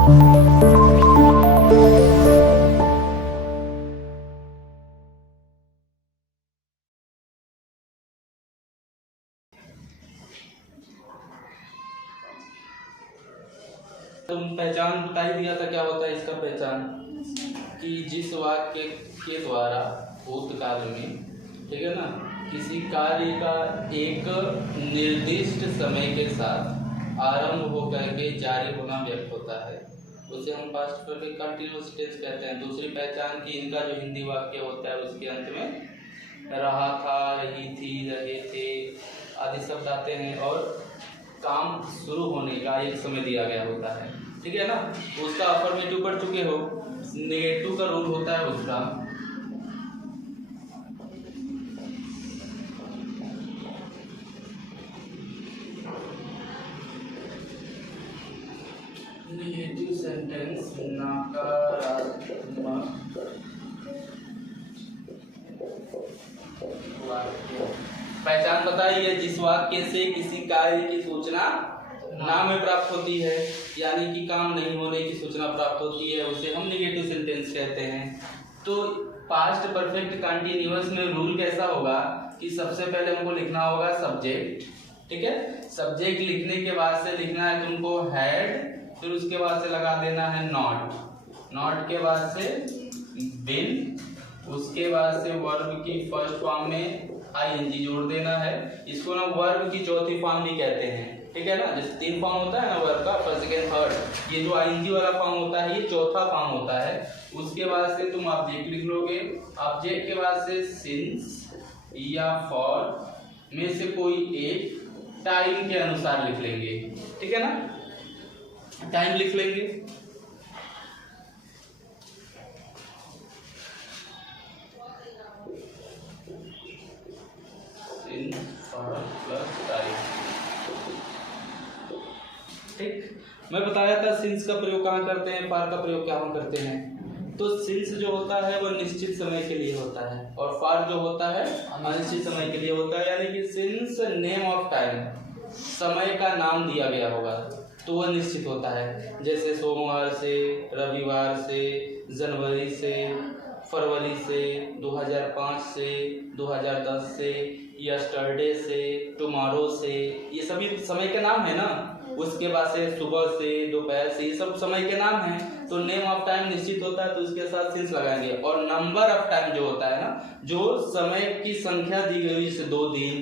तुम पहचान बता ही दिया था, क्या होता है इसका पहचान, कि जिस वाक्य के द्वारा भूतकाल में, ठीक है ना, किसी कार्य का एक निर्दिष्ट समय के साथ आरंभ होकर के जारी होना व्यक्त होता है, उसे हम पास्ट परफेक्ट कंटीन्यूअस टेंस कहते हैं। दूसरी पहचान की इनका जो हिंदी वाक्य होता है उसके अंत में रहा था, रही थी, रहे थे आदि शब्द आते हैं और काम शुरू होने का एक समय दिया गया होता है, ठीक है ना। उसका अफर्मेटिव पढ़ चुके हो, नेगेटिव का रूल होता है उसका नेगेटिव सेंटेंस नकारात्मक वाक्य। पहचान बताइए, जिस वाक्य से किसी कार्य की सूचना ना में प्राप्त होती है, यानी कि काम नहीं होने की सूचना प्राप्त होती है, उसे हम नेगेटिव सेंटेंस कहते हैं। तो पास्ट परफेक्ट कंटीन्यूअस में रूल कैसा होगा कि सबसे पहले हमको लिखना होगा सब्जेक्ट, ठीक है। सब्जेक्ट लिखने के बाद से लिखना है तुमको हैड, फिर उसके बाद से लगा देना है नॉट, नॉट के बाद से बिन, उसके बाद से वर्ब की फर्स्ट फॉर्म में आईएनजी जोड़ देना है। इसको ना वर्ब की चौथी फॉर्म भी कहते हैं, ठीक है ना। जैसे 3 फॉर्म होता है ना वर्ब का, फर्स्ट सेकंड थर्ड, ये जो आईएनजी वाला फॉर्म होता है ये चौथा फॉर्म होता है। उसके बाद से तुम ऑब्जेक्ट लिख लोगे, ऑब्जेक्ट के बाद से सिंस या फॉर में से कोई एक टाइम के अनुसार लिख लेंगे, ठीक है ना, टाइम लिख लेंगे। ठीक, मैं बताया था सिंस का प्रयोग कहाँ करते हैं, फार का प्रयोग क्या हम करते हैं। तो सिंस जो होता है वो निश्चित समय के लिए होता है और फार जो होता है अनिश्चित समय के लिए होता है, यानी कि सिंस नेम ऑफ टाइम, समय का नाम दिया गया होगा तो वह निश्चित होता है। जैसे सोमवार से, रविवार से, जनवरी से, फरवरी से, 2005 से, 2010 से, यस्टरडे से, टुमारो से, ये सभी समय के नाम है ना। उसके बाद से सुबह से, दोपहर से, ये सब समय के नाम हैं। तो नेम ऑफ टाइम निश्चित होता है तो उसके साथ सिंस लगाएंगे। और नंबर ऑफ टाइम जो होता है ना, जो समय की संख्या दी गई, जैसे 2 दिन,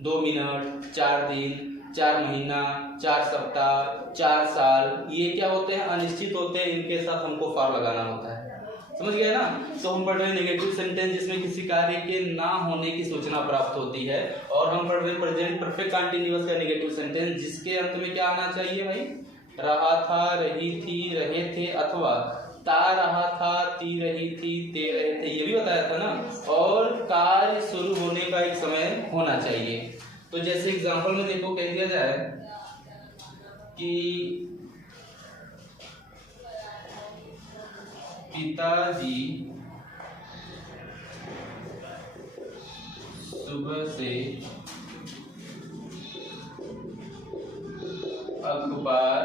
2 मिनट, 4 दिन, 4 महीना, 4 सप्ताह, 4 साल, ये क्या होते हैं, अनिश्चित होते हैं, इनके साथ हमको फॉर लगाना होता है। समझ गए ना। तो हम पढ़ रहे हैं नेगेटिव सेंटेंस जिसमें किसी कार्य के ना होने की सूचना प्राप्त होती है, और हम पढ़ रहे हैं प्रेजेंट परफेक्ट कंटीन्यूअस का नेगेटिव सेंटेंस जिसके अंत में क्या आना चाहिए भाई, रहा था, रही थी, रहे थे, अथवा ता रहा था, ती रही थी, ते रहे थे, ये भी बताया था ना। और कार्य शुरू होने का एक समय होना चाहिए। तो जैसे एग्जाम्पल में देखो, कह दिया जाए कि पिताजी सुबह से अखबार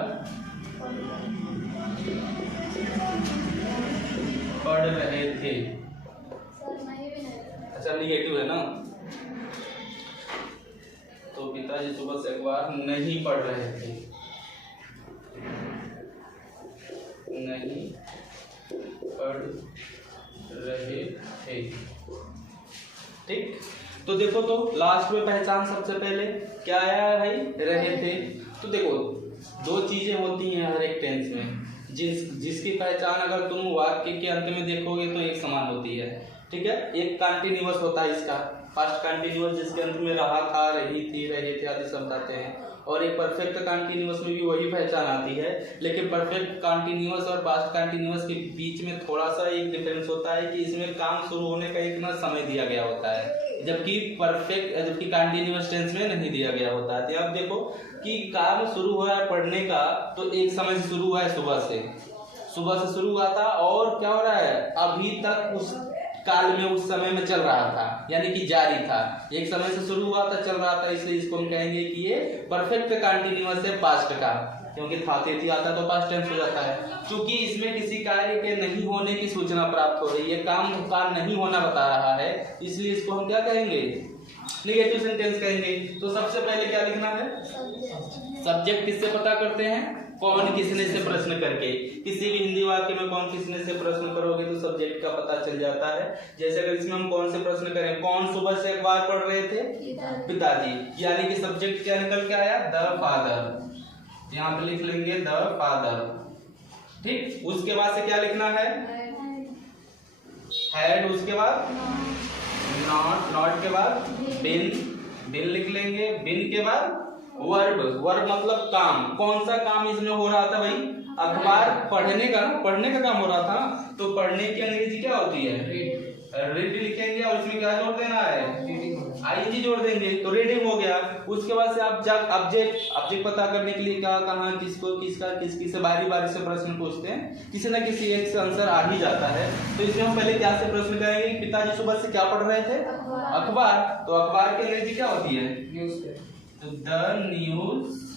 पढ़ रहे थे। अच्छा, निगेटिव है ना। तो पिताजी सुबह से अखबार नहीं पढ़ रहे थे, नहीं पढ़ रहे थे, ठीक। तो देखो, तो लास्ट में पहचान सबसे पहले क्या आया है भाई, रहे थे। तो देखो, 2 चीजें होती हैं हर एक टेंस में, जिसकी पहचान अगर तुम वाक्य के अंत में देखोगे तो एक समान होती है, ठीक है। एक कंटिन्यूअस होता है इसका, पास्ट कंटिन्यूअस जिसके अंत में रहा था, रही थी, रहे थे आदि शब्द आते हैं। और एक परफेक्ट कंटिन्यूअस में भी वही पहचान आती है, लेकिन परफेक्ट कंटिन्यूअस और पास्ट कंटिन्यूअस के बीच में थोड़ा सा एक डिफरेंस होता है कि इसमें काम शुरू होने का एक ना समय दिया गया होता है, जबकि कंटिन्यूअस टेंस में नहीं दिया गया होता है। तो आप देखो कि काम शुरू हुआ है पढ़ने का, तो एक समय से शुरू हुआ है, सुबह से शुरू हुआ था, और क्या हो रहा है, अभी तक उस काल में, उस समय में चल रहा था, यानी कि जारी था। एक समय से शुरू हुआ था, चल रहा था, इसलिए इसको हम कहेंगे कि ये परफेक्ट कंटीन्यूअस है पास्ट का। क्योंकि था थी आता तो पास्ट टेंस हो जाता है। क्योंकि इसमें किसी कार्य के नहीं होने की सूचना प्राप्त हो रही है, काम का नहीं होना बता रहा है, इसलिए इसको हम क्या कहेंगे, नेगेटिव सेंटेंस कहेंगे। तो सबसे पहले क्या लिखना है, सब्जेक्ट किससे पता करते हैं, कौन किसने से प्रश्न करके। किसी भी हिंदी वाक्य में कौन किसने से प्रश्न करोगे तो सब्जेक्ट का पता चल जाता है। जैसे अगर इसमें हम कौन से प्रश्न करें, कौन सुबह से अखबार पढ़ रहे थे, पिताजी, यानी कि सब्जेक्ट क्या निकल के आया, द फादर। यहाँ पे लिख लेंगे द फादर, ठीक। उसके बाद से क्या लिखना है, हैड, उसके बाद नॉट, नॉट के बाद बिन, बिन लिख लेंगे, बिन के बाद वर्ब, वर्ब मतलब काम। कौन सा काम इसमें हो रहा था भाई, अखबार पढ़ने का, पढ़ने का काम हो रहा था। तो पढ़ने की अंग्रेजी क्या होती है, रीड लिखेंगे और इसमें क्या जोड़ देना है, आईएनजी जोड़ देंगे, तो रीडिंग हो गया। उसके बाद से आप जब ऑब्जेक्ट, ऑब्जेक्ट पता करने के लिए क्या, कहाँ, किसको, किसका, किसकी से बारी बारी से प्रश्न पूछते हैं, किसी ना किसी एक से आंसर आ ही जाता है। तो इसमें हम पहले क्या से प्रश्न करेंगे, पिताजी सुबह से क्या पढ़ रहे थे, अखबार। तो अखबार की अंग्रेजी क्या होती है, न्यूज़पेपर। The news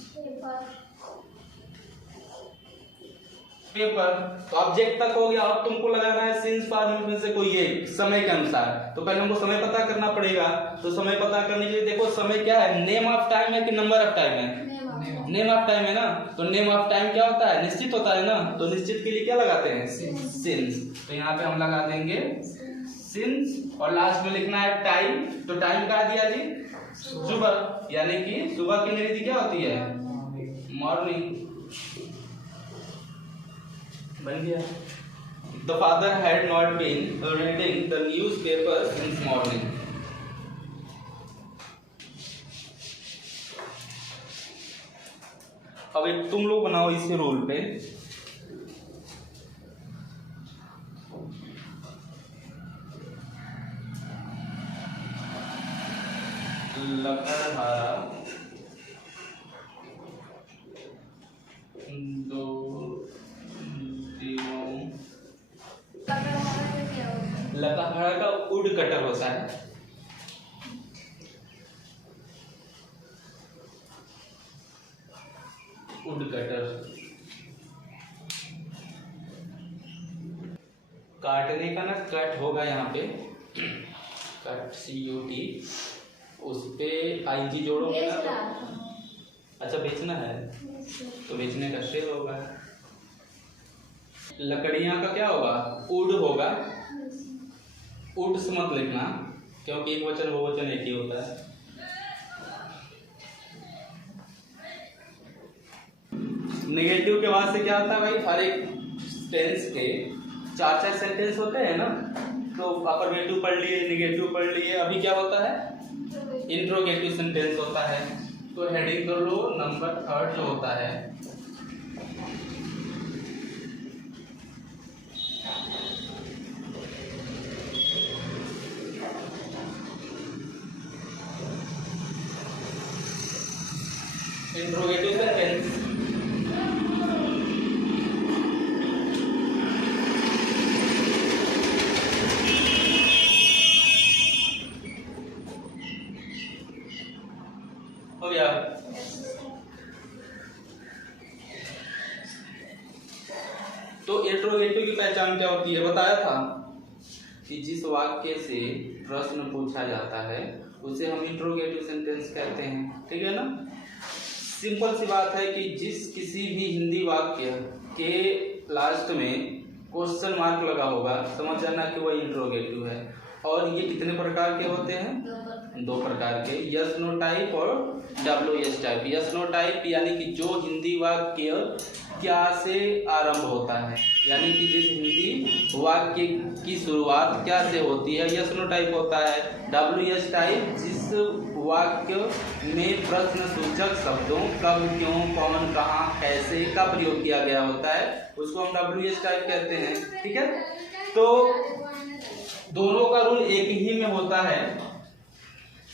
paper. तो ऑब्जेक्ट तक हो गया। अब तुमको लगाना है सिंस फॉर्मेट में से कोई एक समय के अनुसार। तो पहले हमको समय पता करना पड़ेगा। तो समय पता करने के लिए देखो समय क्या है, नेम ऑफ टाइम है कि नंबर ऑफ टाइम है, नेम ऑफ टाइम है ना। तो नेम ऑफ टाइम क्या होता है, निश्चित होता है ना। तो निश्चित के लिए क्या लगाते हैं, सिंस। तो यहाँ पे हम लगा देंगे सिंस और लास्ट में लिखना है टाइम। तो टाइम क्या दिया जी, सुबह, यानी कि सुबह की अंग्रेजी क्या होती है, मॉर्निंग। बन गया। The father had not been reading the newspaper since morning. अब एक तुम लोग बनाओ इसी रोल पे। लकड़हारा दो लकड़हारा का वुड कटर होता है। वुड कटर काटने का ना, कट होगा यहाँ पे, कट CUT, उस पे आईजी जोड़ोगे ना। अच्छा बेचना है तो बेचने का शेयर होगा। लकड़ियां का क्या होगा, वुड होगा। वुड से मत लिखना क्योंकि एक वचन बहुवचन एक ही होता है। नेगेटिव के बाद से क्या आता है भाई, हर एक टेंस के 4-4 सेंटेंस होते हैं ना। तो अफर्मेटिव पढ़ लिए, नेगेटिव पढ़ लिए, अभी क्या होता है, इंट्रोगेटिव सेंटेंस होता है। तो हेडिंग कर लो, नंबर 3 जो होता है। Interrogative sentence. हो गया। तो इंट्रोगेटिव की पहचान क्या होती है, बताया था कि जिस वाक्य से प्रश्न पूछा जाता है उसे हम इंट्रोगेटिव सेंटेंस कहते हैं, ठीक है ना। सिंपल सी बात है कि जिस किसी भी हिंदी वाक्य के लास्ट में क्वेश्चन मार्क लगा होगा, समझ जाना कि वह इंट्रोगेटिव है। और ये कितने प्रकार के होते हैं, 2 प्रकार के, यस नो टाइप और WS type. Yes no type यानी कि जो हिंदी वाक्य क्या से आरंभ होता है, यानी कि जिस हिंदी वाक्य की शुरुआत क्या से होती है, यस नो टाइप होता है। WS टाइप जिस वाक्य में प्रश्न सूचक शब्दों कब, क्यों, कौन, कहाँ, कैसे का प्रयोग किया गया होता है, उसको हम WS टाइप कहते हैं, ठीक है। तो दोनों का रूल एक ही में होता है।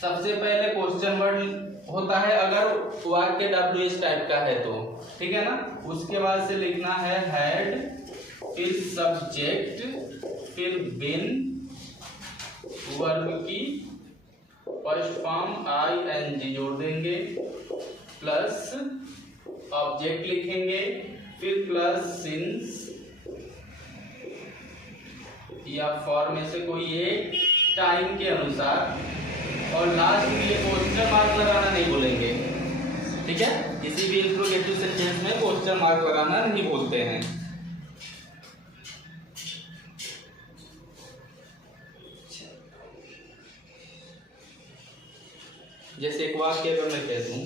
सबसे पहले क्वेश्चन वर्ड होता है अगर वाक्य WS टाइप का है तो, ठीक है ना। उसके बाद से लिखना है हैड, फिर सब्जेक्ट, फिर बिन, वर्ब की फर्स्ट फॉर्म ING जोड़ देंगे, प्लस ऑब्जेक्ट लिखेंगे, फिर प्लस सिंस या फॉर में से कोई एक टाइम के अनुसार, और लास्ट में ये क्वेश्चन मार्क लगाना नहीं बोलेंगे, ठीक है। किसी भी इंट्रोगेटिव सेंटेंस में क्वेश्चन मार्क लगाना नहीं बोलते हैं। जैसे एक वाक्य अगर मैं कह दूं,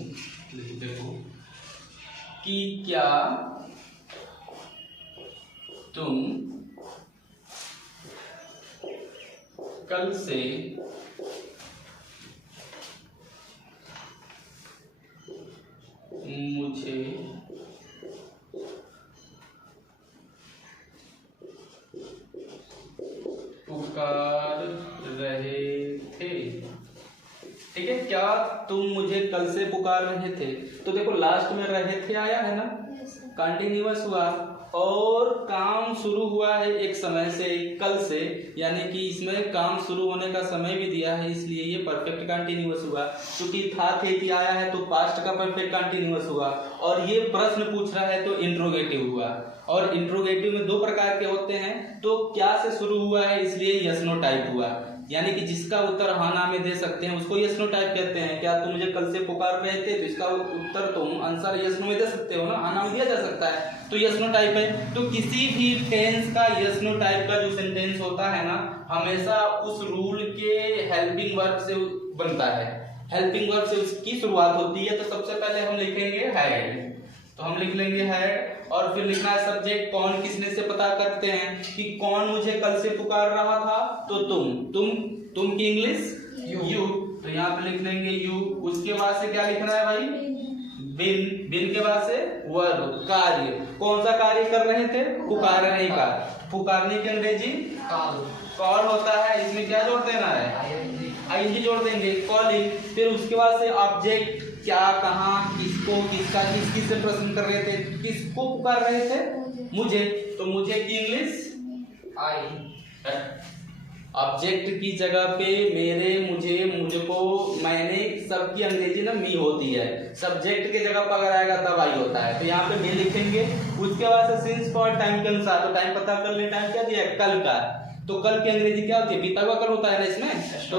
देखो कि क्या तुम कल से मुझे पुकार रहे थे, ठीक है। क्या तुम मुझे कल से पुकार रहे थे, तो देखो लास्ट में रहे थे आया है ना, कंटिन्यूअस हुआ, और काम शुरू हुआ है एक समय से, कल से, यानी कि इसमें काम शुरू होने का समय भी दिया है, इसलिए ये परफेक्ट कंटिन्यूअस हुआ। क्योंकि था थे कि आया है तो पास्ट का परफेक्ट कंटिन्यूअस हुआ, और ये प्रश्न पूछ रहा है तो इंट्रोगेटिव हुआ। और इंट्रोगेटिव में दो प्रकार के होते हैं, तो क्या से शुरू हुआ है इसलिए यस नो टाइप हुआ, यानी कि जिसका उत्तर हाँ ना में दे सकते हैं उसको यस नो टाइप कहते हैं। क्या तुम मुझे कल से पुकार रहे थे, तो इसका उत्तर तुम आंसर यस नो में दे सकते हो ना, हाँ ना में दिया जा सकता है, तो यस नो टाइप है। तो किसी भी टेंस का यस नो टाइप का जो सेंटेंस होता है ना, हमेशा उस रूल के हेल्पिंग वर्ब से बनता है, हेल्पिंग वर्ब से उसकी शुरुआत होती है। तो सबसे पहले हम लिखेंगे हैड, तो हम लिख लेंगे हैड, और फिर लिखना है सब्जेक्ट, कौन किसने से पता करते हैं कि कौन मुझे कल से पुकार रहा था, तो तुम की इंग्लिश यू, तो यहाँ पे लिख लेंगे यू। उसके बाद से क्या लिखना है भाई, बिन, बिन के बाद से वर्ब, कार्य, कौन सा कार्य कर रहे थे, पुकारने का, पुकारने की अंग्रेजी कॉल होता है, इसमें क्या जोड़ देना है, आईएनजी जोड़ देंगे, कॉलिंग। फिर उसके बाद से ऑब्जेक्ट, क्या, कहाँ, किसको, किसका, किस किस से प्रश्न कर रहे थे, किसको पुकार रहे थे, मुझे, तो मुझे की इंग्लिश आई। ऑब्जेक्ट की जगह पे मेरे, मुझे, मुझको, मैंने, सबकी अंग्रेजी ना मी होती है। सब्जेक्ट के जगह पर अगर आएगा तब आई होता है, तो यहाँ पे मी लिखेंगे। उसके बाद से सिंस फॉर टाइम के अनुसार, तो टाइम पता कर ले, टाइम क्या दिया है, कल का, तो कल की अंग्रेजी क्या होती है, बीता हुआ कल होता है ना इसमें, तो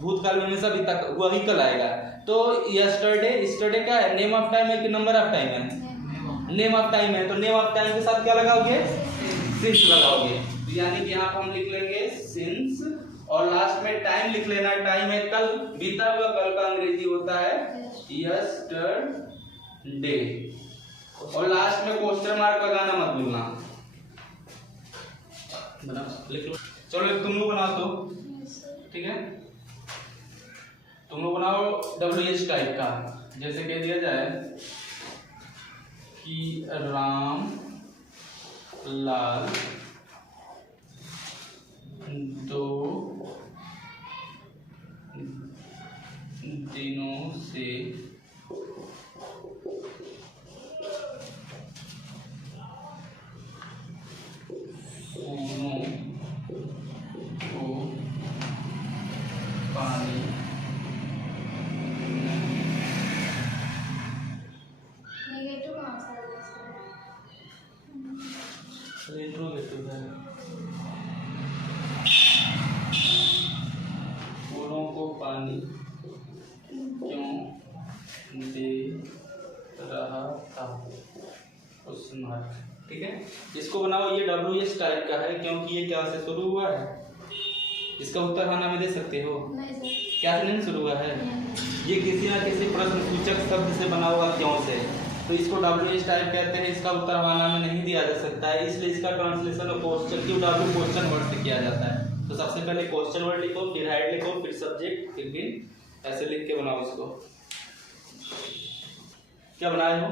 भूतकाल में हमेशा बीता हुआ ही कल आएगा। तो यस्टरडे, यस्टरडे क्या है, नेम ऑफ टाइम है कि नंबर ऑफ टाइम है, नेम ऑफ टाइम है, तो नेम ऑफ टाइम के साथ क्या लगाओगे, सिंस लगाओगे, तो यानी कि यहाँ हम लिख लेंगे सिंस, और लास्ट में टाइम लिख लेना, टाइम है कल, बीता हुआ कल का अंग्रेजी होता है यस्टरडे, और लास्ट में क्वेश्चन मार्क लगाना मत भूलना, बना लिख लो। चलो तुम लोग बनाओ तो, ठीक है, तुम लोग बनाओ WH टाइप का। जैसे कह दिया जाए कि राम लाल 2 दिनों से फूलों को पानी फूलों को पानी क्यों दे रहा था, क्वेश्चन मार्क, ठीक है। इसको बनाओ, ये WH टाइप का है क्योंकि ये क्या से शुरू हुआ है, इसका उत्तर हाँ ना में दे सकते हो, क्या से नहीं शुरू हुआ है, ये किसी ना किसी प्रश्न सूचक शब्द से बना हुआ क्यों से, तो इसको WH टाइप कहते हैं। इसका उत्तर हवाना में नहीं दिया जा सकता है, इसलिए इसका ट्रांसलेशन क्वेश्चन क्वेश्चन वर्ड से किया जाता है। तो सबसे पहले क्वेश्चन वर्ड लिखो, फिर हेड लिखो, फिर सब्जेक्ट, फिर बिन, ऐसे लिख के बनाओ इसको। क्या बनाए हो,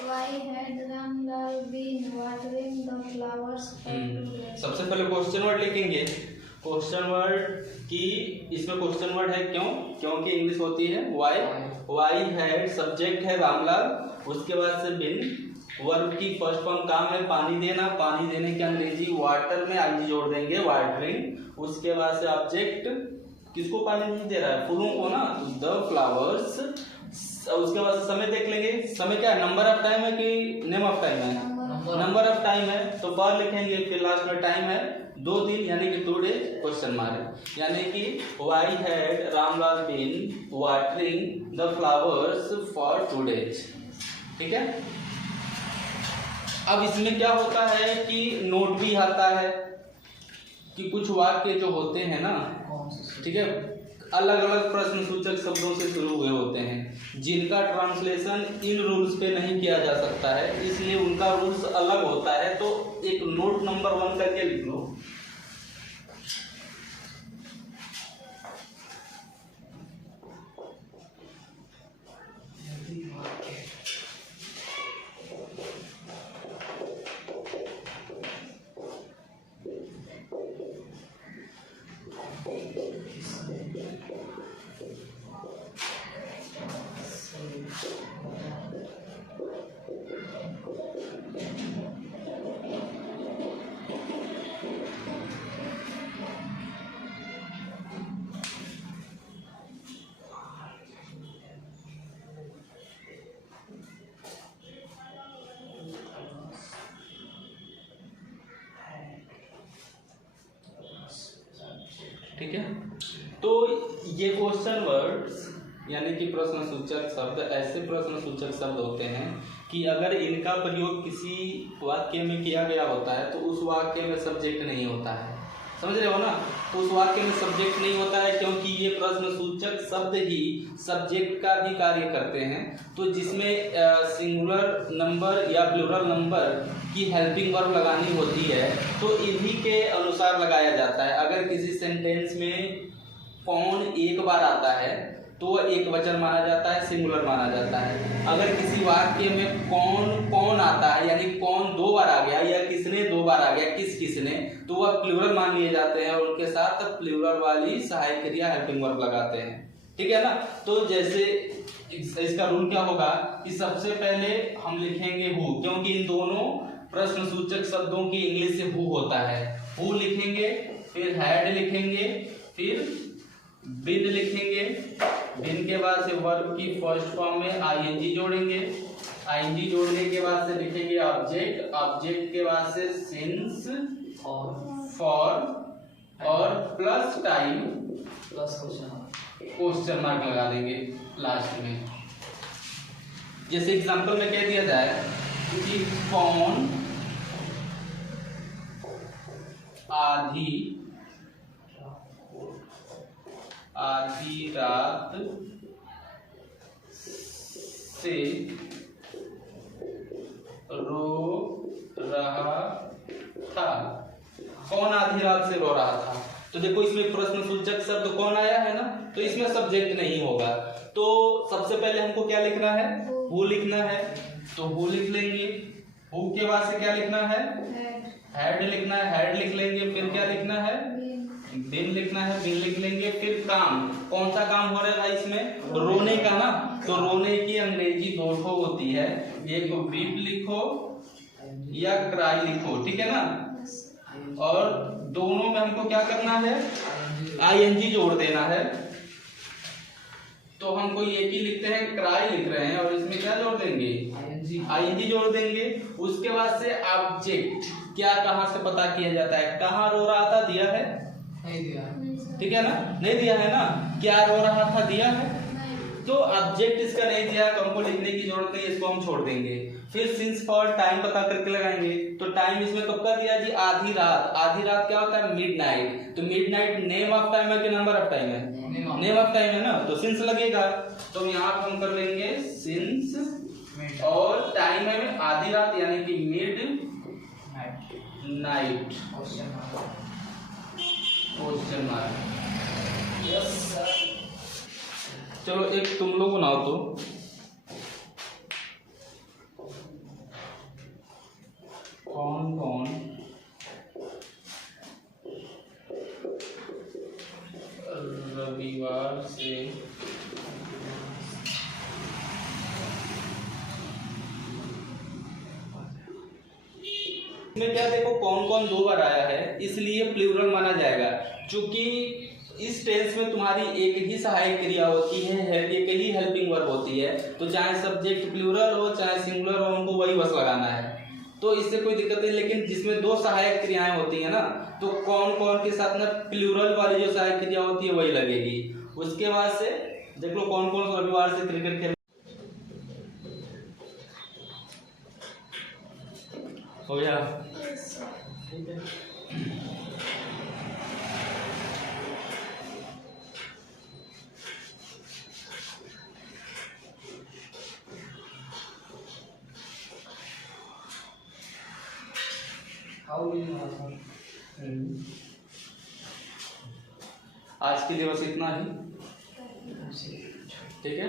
Why had Ramlal been watering the flowers for 2 days? सबसे पहले क्वेश्चन वर्ड लिखेंगे, क्वेश्चन वर्ड की, इसमें क्वेश्चन वर्ड है क्यों, क्योंकि इंग्लिश होती है वाई हैड, सब्जेक्ट है रामलाल, उसके बाद से बिन, वर्ब की फर्स्ट फॉर्म काम है पानी देना, पानी देने की अंग्रेजी वाटर में आई जोड़ देंगे, वाटरिंग। उसके बाद से ऑब्जेक्ट, किसको पानी नहीं दे रहा है, फूलों को ना, द फ्लावर्स, उसके बाद समय देख लेंगे। समय क्या है, नंबर ऑफ टाइम है कि नेम ऑफ टाइम है? नंबर ऑफ टाइम है, तो पर लिखेंगे, फिर लास्ट में टाइम है 2 दिन यानी कि 2 days क्वेश्चन मार्क, यानी कि why had Ramlal been watering the flowers for 2 days। ठीक है। अब इसमें क्या होता है कि नोट भी आता है कि कुछ वाक्य जो होते हैं ना, ठीक है, अलग अलग प्रश्न सूचक शब्दों से शुरू हुए होते हैं, जिनका ट्रांसलेशन इन रूल्स पे नहीं किया जा सकता है, इसलिए उनका रूल्स अलग होता है। तो एक नोट नंबर 1 करके लिख लो। ठीक है। तो ये क्वेश्चन वर्ड्स यानी कि प्रश्न सूचक शब्द ऐसे प्रश्न सूचक शब्द होते हैं कि अगर इनका प्रयोग किसी वाक्य में किया गया होता है तो उस वाक्य में सब्जेक्ट नहीं होता है, समझ रहे हो ना। तो उस वाक्य में सब्जेक्ट नहीं होता है क्योंकि ये प्रश्न सूचक शब्द ही सब्जेक्ट का भी कार्य करते हैं। तो जिसमें सिंगुलर नंबर या प्लूरल नंबर की हेल्पिंग वर्ब लगानी होती है तो इन्हीं के अनुसार लगाया जाता है। अगर किसी सेंटेंस में कौन एक बार आता है तो वह एक वचन माना जाता है, सिंगुलर माना जाता है। अगर किसी वाक्य में कौन आता है यानी कौन 2 बार आ गया या किसने 2 बार आ गया, किसने, तो वह प्लूरल मान लिए जाते हैं और उनके साथ प्लूरल वाली सहायक क्रिया हेल्पिंग वर्ब लगाते हैं। ठीक है ना। तो जैसे इसका रूल क्या होगा कि सबसे पहले हम लिखेंगे हु, क्योंकि इन दोनों प्रश्न सूचक शब्दों की इंग्लिश से हु होता है। हु लिखेंगे, फिर हैड लिखेंगे, फिर बिन लिखेंगे। बिन के बाद से वर्ब की फर्स्ट फॉर्म में आईएनजी जोड़ेंगे। आईएनजी जोड़ने के बाद से लिखेंगे ऑब्जेक्ट। ऑब्जेक्ट के बाद से सिंस और फॉर और plus time plus question mark लगा देंगे लास्ट में। जैसे एग्जांपल में कह दिया जाए कि कौन आधी रात से रो रहा था। कौन आधी रात से रो रहा था, तो देखो इसमें प्रश्न सूचक शब्द कौन आया है ना, तो इसमें सब्जेक्ट नहीं होगा। तो सबसे पहले हमको क्या लिखना है, हु लिखना है, तो हु लिख लेंगे। हु के बाद से क्या लिखना है, हैड लिखना है, हैड लिख लेंगे। फिर क्या लिखना है, बिन लिखना है, बिन लिख लेंगे। फिर काम, कौन सा काम हो रहा है इसमें, रोने का ना, तो रोने की अंग्रेजी 2 होती है, एक वीप लिखो या क्राई लिखो, ठीक है ना। और दोनों में हमको क्या करना है, आईएनजी जोड़ देना है। तो हमको एक ही लिखते हैं, क्राई लिख रहे हैं और इसमें क्या जोड़ देंगे, आईएनजी जोड़ देंगे। उसके बाद से ऑब्जेक्ट, क्या कहाँ से पता किया जाता है, कहाँ रो रहा था, दिया है, नहीं दिया है, ठीक है ना, नहीं दिया है ना। क्या रो रहा था, दिया है, तो ऑब्जेक्ट इसका नहीं दिया तो हमको लिखने की जरूरत नहीं, इसको हम छोड़ देंगे। फिर सिंस फॉर टाइम पता करके लगाएंगे। तो टाइम इसमें कब का दिया जी, आधी रात। आधी रात क्या होता है, मिडनाइट। तो मिडनाइट नेम ऑफ टाइम है कि नंबर ऑफ टाइम है, नेम ऑफ टाइम है ना, तो सिंस लगेगा। तो यहाँ पर हम कर लेंगे सिंस और टाइम है आधी रात यानी कि mid night question mark. Yes sir. चलो एक तुम लोग बनाओ तो, कौन कौन रविवार से इसमें क्या देखो कौन कौन 2 बार आया है, इसलिए प्लूरल माना जाएगा। चूंकि इस टेंस में तुम्हारी एक ही सहायक क्रिया होती है, एक ही हेल्पिंग वर्ब होती है। तो चाहे सब्जेक्ट प्लूरल हो चाहे सिंगुलर हो, उनको वही बस लगाना है, तो इससे कोई दिक्कत नहीं। लेकिन जिसमें दो सहायक क्रियाएं होती है ना, तो कौन कौन के साथ ना प्लूरल वाली जो सहायक क्रिया होती है वही लगेगी। उसके बाद से देख लो कौन कौन रविवार से क्रिकेट खेल हो गया। ठीक है, आज के लिए बस इतना ही। ठीक है।